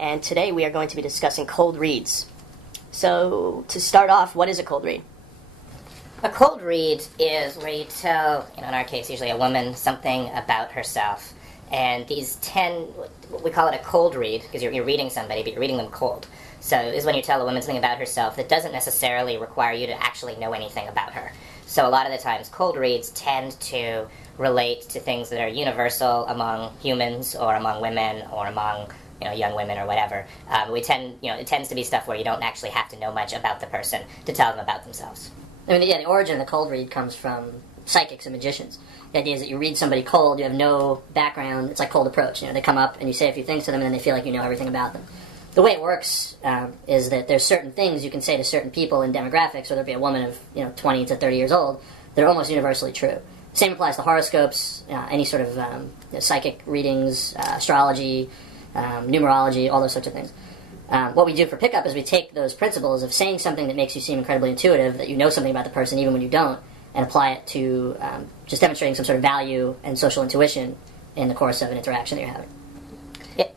and today we are going to be discussing cold reads. So, to start off, what is a cold read? A cold read is where you tell, in our case, usually a woman, something about herself. And these we call it a cold read, because you're reading somebody, but you're reading them cold. So this is when you tell a woman something about herself that doesn't necessarily require you to actually know anything about her. So a lot of the times, cold reads tend to relate to things that are universal among humans, or among women, or among young women or whatever. It tends to be stuff where you don't actually have to know much about the person to tell them about themselves. I mean, the origin of the cold read comes from psychics and magicians. The idea is that you read somebody cold, you have no background, it's like cold approach. They come up and you say a few things to them and then they feel like you know everything about them. The way it works is that there's certain things you can say to certain people in demographics, whether it be a woman of 20 to 30 years old, that are almost universally true. Same applies to horoscopes, any sort of psychic readings, astrology, numerology, all those sorts of things. What we do for pickup is we take those principles of saying something that makes you seem incredibly intuitive, that you know something about the person even when you don't, and apply it to just demonstrating some sort of value and social intuition in the course of an interaction that you're having.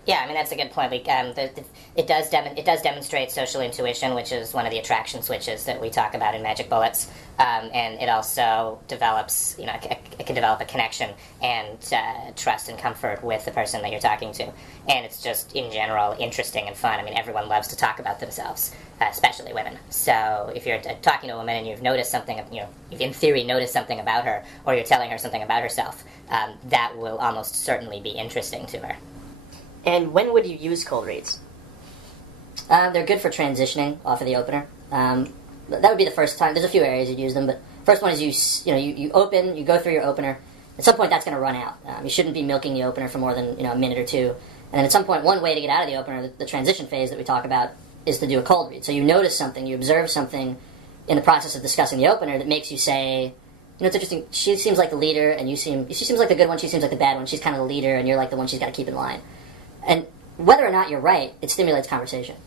Yeah, I mean, that's a good point. It does demonstrate social intuition, which is one of the attraction switches that we talk about in Magic Bullets, and it also develops, it can develop a connection and trust and comfort with the person that you're talking to, and it's just, in general, interesting and fun. I mean, everyone loves to talk about themselves, especially women. So if you're talking to a woman and you've noticed something, you've in theory noticed something about her, or you're telling her something about herself, that will almost certainly be interesting to her. And when would you use cold reads? They're good for transitioning off of the opener. That would be the first time. There's a few areas you'd use them, but first one is you open, you go through your opener. At some point, that's going to run out. You shouldn't be milking the opener for more than a minute or two. And then at some point, one way to get out of the opener, the transition phase that we talk about, is to do a cold read. So you notice something, you observe something in the process of discussing the opener that makes you say, it's interesting. She seems like the leader, and she seems like the good one. She seems like the bad one. She's kind of the leader, and you're like the one she's got to keep in line. And whether or not you're right, it stimulates conversation.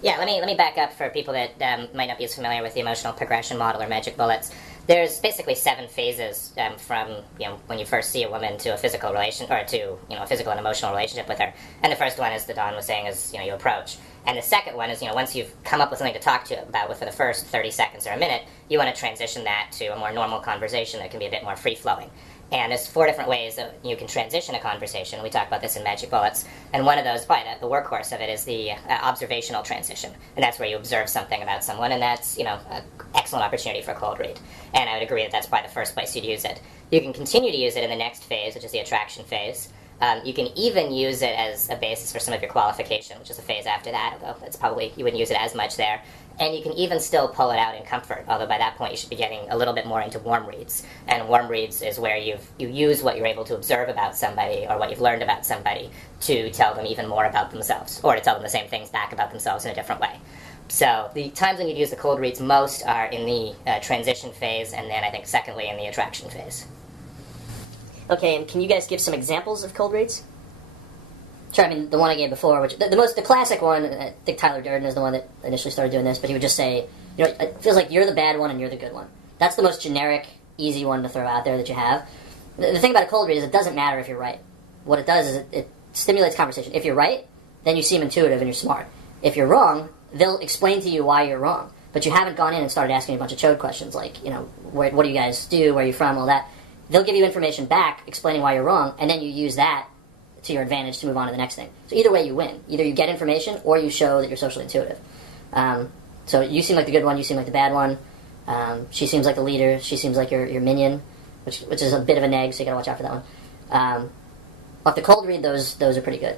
Yeah, let me back up for people that might not be as familiar with the emotional progression model or Magic Bullets. There's basically 7 phases from when you first see a woman to a physical relation, or to a physical and emotional relationship with her. And the first one, as the Don was saying, is you approach. And the second one is once you've come up with something to talk to about for the first 30 seconds or a minute, you want to transition that to a more normal conversation that can be a bit more free flowing. And there's 4 different ways that you can transition a conversation. We talk about this in Magic Bullets. And one of those, the workhorse of it, is the observational transition. And that's where you observe something about someone, and that's, an excellent opportunity for a cold read. And I would agree that that's probably the first place you'd use it. You can continue to use it in the next phase, which is the attraction phase. You can even use it as a basis for some of your qualification, which is the phase after that, although that's probably, you wouldn't use it as much there. And you can even still pull it out in comfort, although by that point you should be getting a little bit more into warm reads. And warm reads is where you use what you're able to observe about somebody, or what you've learned about somebody, to tell them even more about themselves, or to tell them the same things back about themselves in a different way. So the times when you'd use the cold reads most are in the transition phase, and then I think secondly in the attraction phase. Okay, and can you guys give some examples of cold reads? Sure, I mean, the one I gave before, which the classic one, I think Tyler Durden is the one that initially started doing this, but he would just say, it feels like you're the bad one and you're the good one. That's the most generic, easy one to throw out there that you have. The thing about a cold read is it doesn't matter if you're right. What it does is it stimulates conversation. If you're right, then you seem intuitive and you're smart. If you're wrong, they'll explain to you why you're wrong. But you haven't gone in and started asking a bunch of chode questions like, what do you guys do, where are you from, all that. They'll give you information back explaining why you're wrong, and then you use that to your advantage to move on to the next thing. So either way you win. Either you get information or you show that you're socially intuitive. So you seem like the good one, you seem like the bad one. She seems like the leader, she seems like your minion, which is a bit of a neg, so you gotta watch out for that one. Off the cold read, those are pretty good.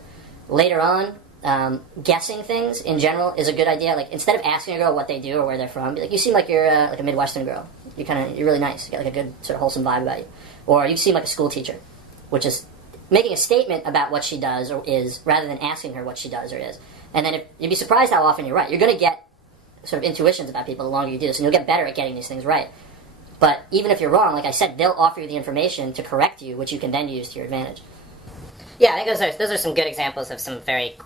Later on, guessing things in general is a good idea. Like, instead of asking a girl what they do or where they're from, be like, you seem like you're like a Midwestern girl. You're really nice. You got like a good sort of wholesome vibe about you. Or you seem like a school teacher, which is making a statement about what she does or is, rather than asking her what she does or is. And then you'd be surprised how often you're right. You're going to get sort of intuitions about people the longer you do this, and you'll get better at getting these things right. But even if you're wrong, like I said, they'll offer you the information to correct you, which you can then use to your advantage. Yeah, I think those are some good examples of some very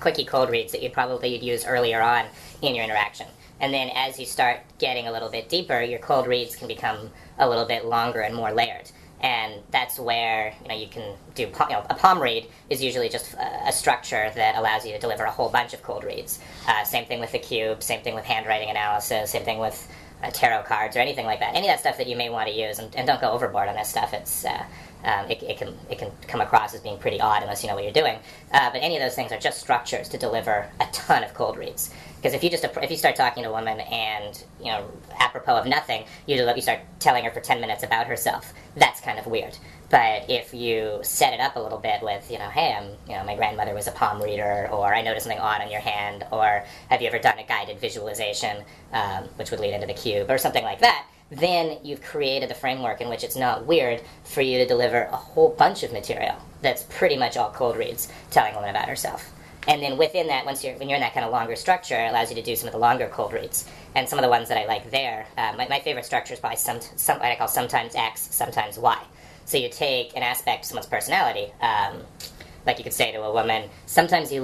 quickie cold reads that you'd use earlier on in your interaction. And then as you start getting a little bit deeper, your cold reads can become a little bit longer and more layered. and that's where you can do a palm read is usually just a structure that allows you to deliver a whole bunch of cold reads. Same thing with the cube, same thing with handwriting analysis, same thing with tarot cards or anything like that. Any of that stuff that you may want to use, and don't go overboard on this stuff. It can come across as being pretty odd unless you know what you're doing. But any of those things are just structures to deliver a ton of cold reads. Because if you start talking to a woman and apropos of nothing, you start telling her for 10 minutes about herself, that's kind of weird. But if you set it up a little bit with hey, my grandmother was a palm reader, or I noticed something odd on your hand, or have you ever done a guided visualization, which would lead into the cube, or something like that, then you've created a framework in which it's not weird for you to deliver a whole bunch of material that's pretty much all cold reads telling a woman about herself. And then within that, when you're in that kind of longer structure, it allows you to do some of the longer cold reads. And some of the ones that I like there, my favorite structure is probably what I call sometimes X, sometimes Y. So you take an aspect of someone's personality, like you could say to a woman, sometimes you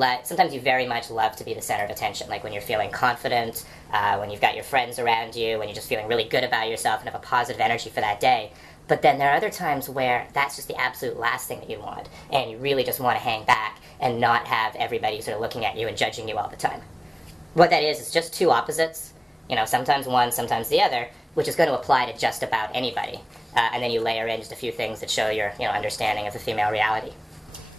very much love to be the center of attention, like when you're feeling confident, when you've got your friends around you, when you're just feeling really good about yourself and have a positive energy for that day. But then there are other times where that's just the absolute last thing that you want, and you really just want to hang back and not have everybody sort of looking at you and judging you all the time. What that is just two opposites, sometimes one, sometimes the other, which is going to apply to just about anybody. And then you layer in just a few things that show your understanding of the female reality.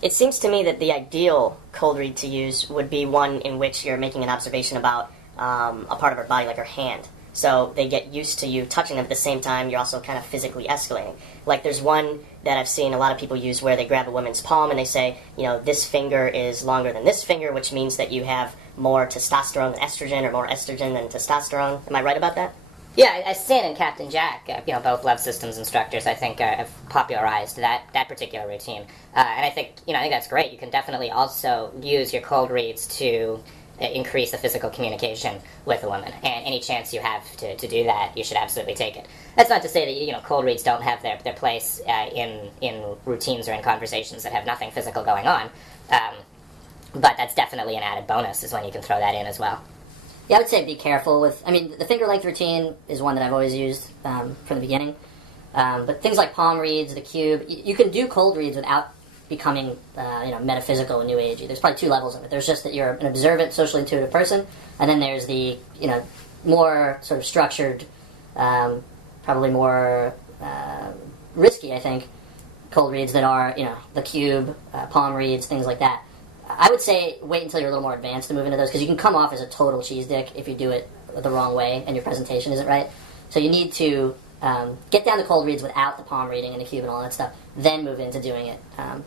It seems to me that the ideal cold read to use would be one in which you're making an observation about a part of her body, like her hand. So they get used to you touching them at the same time. You're also kind of physically escalating. Like there's one that I've seen a lot of people use where they grab a woman's palm and they say, this finger is longer than this finger, which means that you have more testosterone than estrogen, or more estrogen than testosterone. Am I right about that? Yeah, Sin and Captain Jack, both Love Systems instructors, I think have popularized that particular routine. And I think that's great. You can definitely also use your cold reads to increase the physical communication with a woman, and any chance you have to do that, you should absolutely take it. That's not to say that cold reads don't have their place in routines or in conversations that have nothing physical going on, but that's definitely an added bonus, is when you can throw that in as well. Yeah, I would say be careful with. The finger length routine is one that I've always used from the beginning, but things like palm reads, the cube, you can do cold reads without becoming metaphysical and new agey. There's probably two levels of it. There's just that you're an observant, socially intuitive person, and then there's the more sort of structured, probably more risky, I think, cold reads that are the cube, palm reads, things like that. I would say wait until you're a little more advanced to move into those, because you can come off as a total cheese dick if you do it the wrong way and your presentation isn't right. So you need to get down to cold reads without the palm reading and the cube and all that stuff, then move into doing it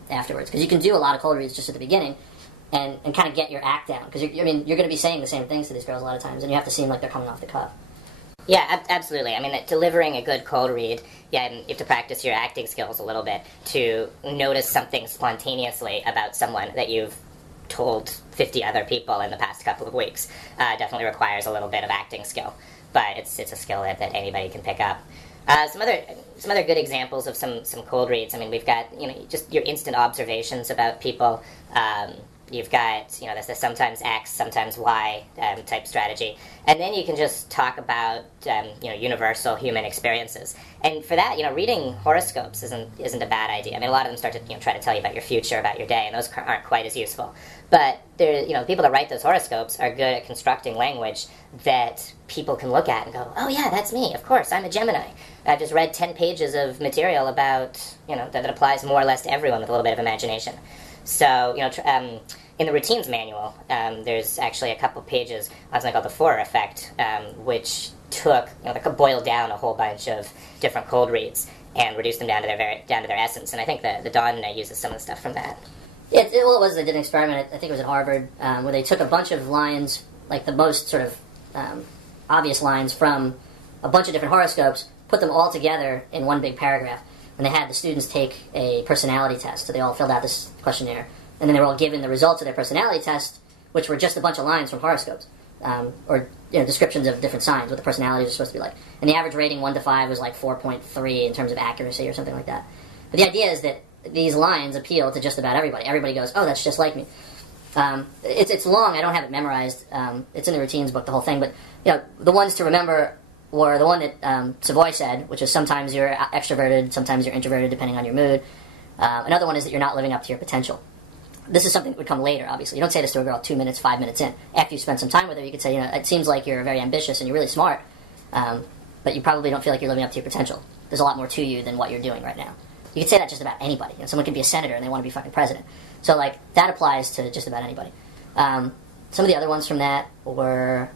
afterwards. Because you can do a lot of cold reads just at the beginning and kind of get your act down. Because you're going to be saying the same things to these girls a lot of times, and you have to seem like they're coming off the cuff. Yeah, absolutely. Delivering a good cold read, and you have to practice your acting skills a little bit to notice something spontaneously about someone that you've told 50 other people in the past couple of weeks. Definitely requires a little bit of acting skill, but it's a skill that anybody can pick up. Some other good examples of some cold reads. We've got just your instant observations about people. You've got the sometimes X, sometimes Y type strategy, and then you can just talk about universal human experiences. And for that, reading horoscopes isn't a bad idea. A lot of them start to try to tell you about your future, about your day, and those aren't quite as useful. But people that write those horoscopes are good at constructing language that people can look at and go, oh yeah, that's me. Of course, I'm a Gemini. I've just read 10 pages of material about that applies more or less to everyone with a little bit of imagination. So, in the routines manual, there's actually a couple pages on something called the Forer effect, which took, boiled down a whole bunch of different cold reads and reduced them down to their essence. And I think the Dawn uses some of the stuff from that. Yeah, it was. They did an experiment. I think it was at Harvard, where they took a bunch of lines, like the most sort of obvious lines from a bunch of different horoscopes, put them all together in one big paragraph. And they had the students take a personality test, so they all filled out this questionnaire, and then they were all given the results of their personality test, which were just a bunch of lines from horoscopes, or descriptions of different signs, what the personalities are supposed to be like. And the average rating 1 to 5 was like 4.3 in terms of accuracy or something like that. But the idea is that these lines appeal to just about everybody. Everybody goes, oh, that's just like me. It's long. I don't have it memorized. It's in the routines book, the whole thing. But the ones to remember or the one that Savoy said, which is sometimes you're extroverted, sometimes you're introverted, depending on your mood. Another one is that you're not living up to your potential. This is something that would come later, obviously. You don't say this to a girl 2 minutes, 5 minutes in. After you spend some time with her, you could say, it seems like you're very ambitious and you're really smart, but you probably don't feel like you're living up to your potential. There's a lot more to you than what you're doing right now. You could say that just about anybody. Someone could be a senator and they want to be fucking president. So, that applies to just about anybody. Some of the other ones from that were...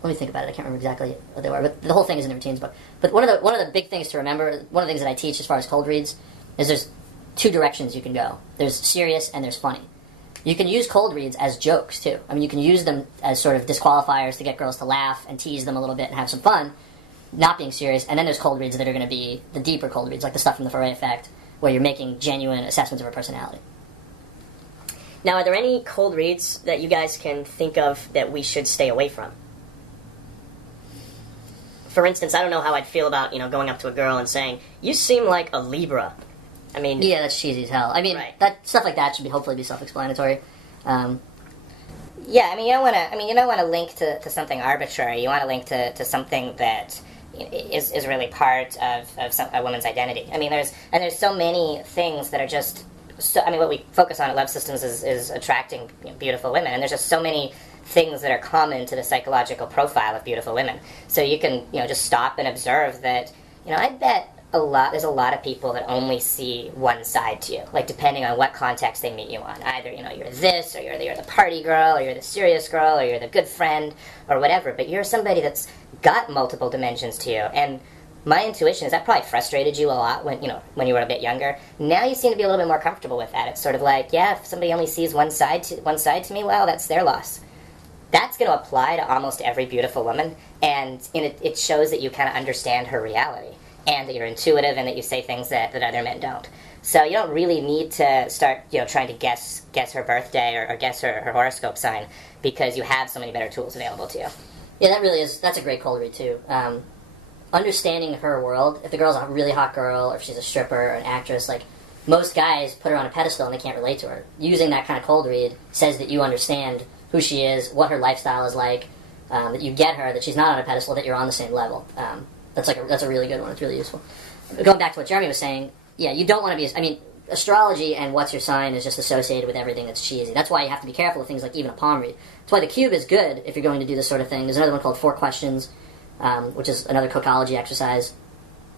Let me think about it. I can't remember exactly what they were, but the whole thing is in the routines book. But one of the big things to remember, one of the things that I teach as far as cold reads, is there's two directions you can go. There's serious and there's funny. You can use cold reads as jokes, too. I mean, you can use them as sort of disqualifiers to get girls to laugh and tease them a little bit and have some fun, not being serious. And then there's cold reads that are going to be the deeper cold reads, like the stuff from the Fourier effect, where you're making genuine assessments of her personality. Now, are there any cold reads that you guys can think of that we should stay away from? For instance, I don't know how I'd feel about, going up to a girl and saying, "You seem like a Libra." I mean... Yeah, that's cheesy as hell. I mean, right. That stuff like that should hopefully be self-explanatory. Yeah, you don't want to link to something arbitrary. You want to link to something that is really part of a woman's identity. I mean, there's so many things that are just... So, I mean, what we focus on at Love Systems is attracting beautiful women, and there's just so many things that are common to the psychological profile of beautiful women. So you can, just stop and observe that, I bet there's a lot of people that only see one side to you, depending on what context they meet you on. Either, you're this, or you're the party girl, or you're the serious girl, or you're the good friend, or whatever, but you're somebody that's got multiple dimensions to you, and my intuition is that probably frustrated you a lot when you were a bit younger. Now you seem to be a little bit more comfortable with that. It's sort of like, yeah, if somebody only sees one side to me, well, that's their loss. That's going to apply to almost every beautiful woman, and it shows that you kind of understand her reality, and that you're intuitive, and that you say things that other men don't. So you don't really need to start, trying to guess her birthday or guess her horoscope sign, because you have so many better tools available to you. Yeah, that's a great cold read, too. Understanding her world, if the girl's a really hot girl, or if she's a stripper or an actress, most guys put her on a pedestal and they can't relate to her. Using that kind of cold read says that you understand who she is, what her lifestyle is like, that you get her, that she's not on a pedestal, that you're on the same level. That's a really good one. It's really useful. Going back to what Jeremy was saying, yeah, you don't want to be... astrology and what's your sign is just associated with everything that's cheesy. That's why you have to be careful with things like even a palm read. That's why the cube is good if you're going to do this sort of thing. There's another one called 4 Questions, which is another cocology exercise.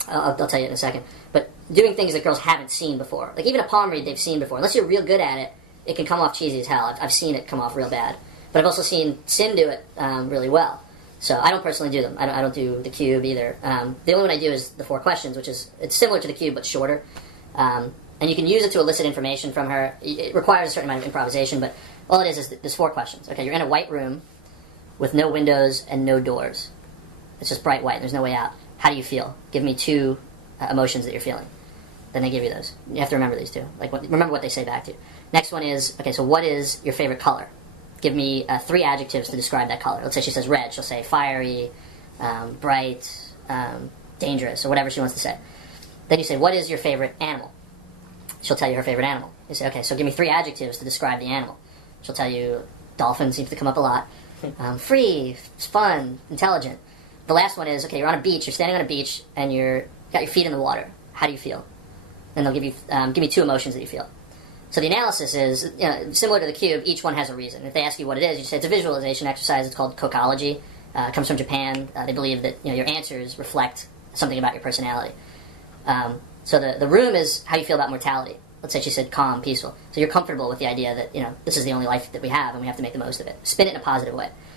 I'll tell you in a second. But doing things that girls haven't seen before. Even a palm read they've seen before. Unless you're real good at it, it can come off cheesy as hell. I've seen it come off real bad. But I've also seen Sim do it really well. So I don't personally do them. I don't do the cube either. The only one I do is the 4 Questions, which it's similar to the cube but shorter. And you can use it to elicit information from her. It requires a certain amount of improvisation, but all it is there's 4 questions. Okay, you're in a white room with no windows and no doors. It's just bright white. There's no way out. How do you feel? Give me 2 emotions that you're feeling. Then they give you those. You have to remember these 2. Remember what they say back to you. Next one is, okay, so what is your favorite color? Give me 3 adjectives to describe that color. Let's say she says red. She'll say fiery, bright, dangerous, or whatever she wants to say. Then you say, what is your favorite animal? She'll tell you her favorite animal. You say, okay, so give me 3 adjectives to describe the animal. She'll tell you dolphin seems to come up a lot. Free, fun, intelligent. The last one is, okay, you're on a beach. You're standing on a beach, and you got your feet in the water. How do you feel? And they'll give you, give me 2 emotions that you feel. So the analysis is, similar to the cube, each one has a reason. If they ask you what it is, you say it's a visualization exercise. It's called cocology. It comes from Japan. They believe that your answers reflect something about your personality. So the room is how you feel about mortality. Let's say she said calm, peaceful. So you're comfortable with the idea that, this is the only life that we have and we have to make the most of it. Spin it in a positive way.